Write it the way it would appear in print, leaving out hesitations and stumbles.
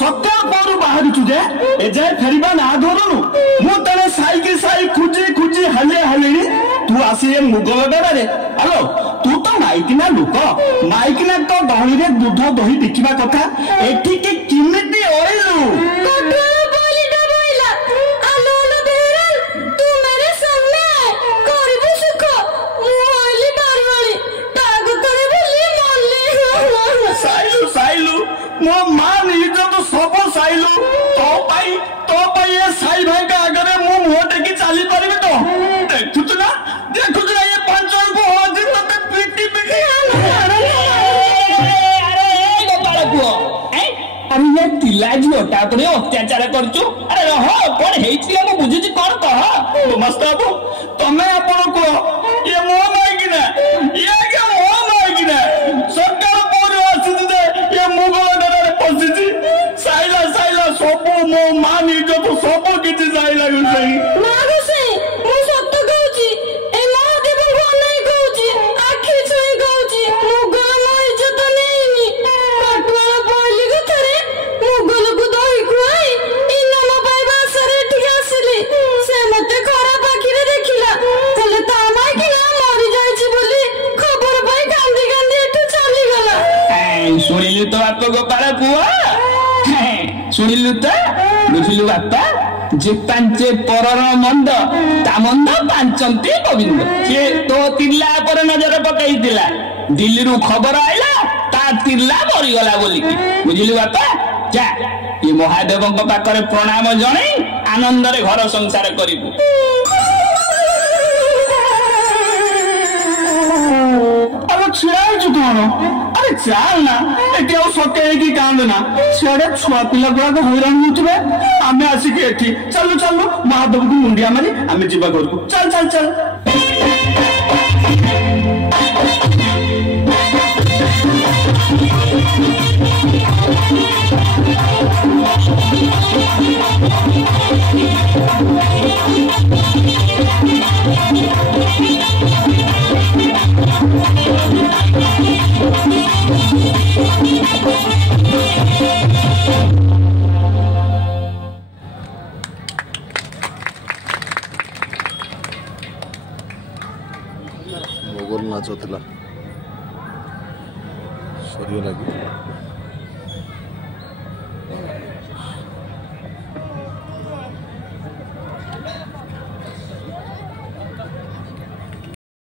सत्या पर बाहर चुजे ए जाय फेरिबा ना धरनु मु तने साई साई खुजी खुजी हले हलेनी तू आसी ए मुगल डरारे हेलो तू तो माइकिना लोक माइकिना तो दही रे दूध दही देखिबा कथा एठी के किमिति ओइलु कटुआ बोलिटा बोइला आलो आलो बेरल तू मेरे सामने करबो सुख मु ओइली बारवाली ताग करे बोली मल्ली साइलु साइलु मो मान इज्जत सब साइलु तो पाई ए साई भाई का आगे मु मुंह टेकी चाली परबे तो देखुछ ना ये पांच को आज तक पीटी पीटी अरे ये तिला झीटा पर अत्याचार करचु अरे रह कोन हेइछि हम बुझुछि कोन कह मस्त बाबू तमे आपण को ये मो नहीं कि ना ये के मो नहीं कि ना सरकार पर आसी दे ये मुगल डरे पसिछि साइला साइला सब मो मान इज्जत सब किछि साइला गई मागो से मु सत्य कहूची ए महादेव को नहीं कहूची आखि छुई कहूची मुगल मा इज्जत नेइनी कटुआ बोली गथरे मुगल को दही खुआई इनाम पाइबा सरे ठीक आसिली से मते खराब आखिरे देखिला तले ता माई कि ना मरि जाईची बोली खबर पाई कांदी कांदी एठू चली गला शुणिलु तो बाप गोपाल पुआ शुणिलु तो बुझिलु बापा जे पांचे परर मंद ता मंद पांचंती गोविंद से तो तिल्ला पर नजर पकाइतिला दिल्ली रु खबर आइला ता तिल्ला मरि गला बोली बुझिलु बापा जा ये महादेव पाखरे प्रणाम जणे आनंद रे घर संसार करिबु अरे छिड़ाई कौन अरे चाल ना एटी आउ सके की कांद ना सियाडे छुआ पिला गुड़ा हैरान होतबे आमे आसिक एठी चलो चलो महादेव को मुंडिया मारी आमे जीवा घर को चल चल चल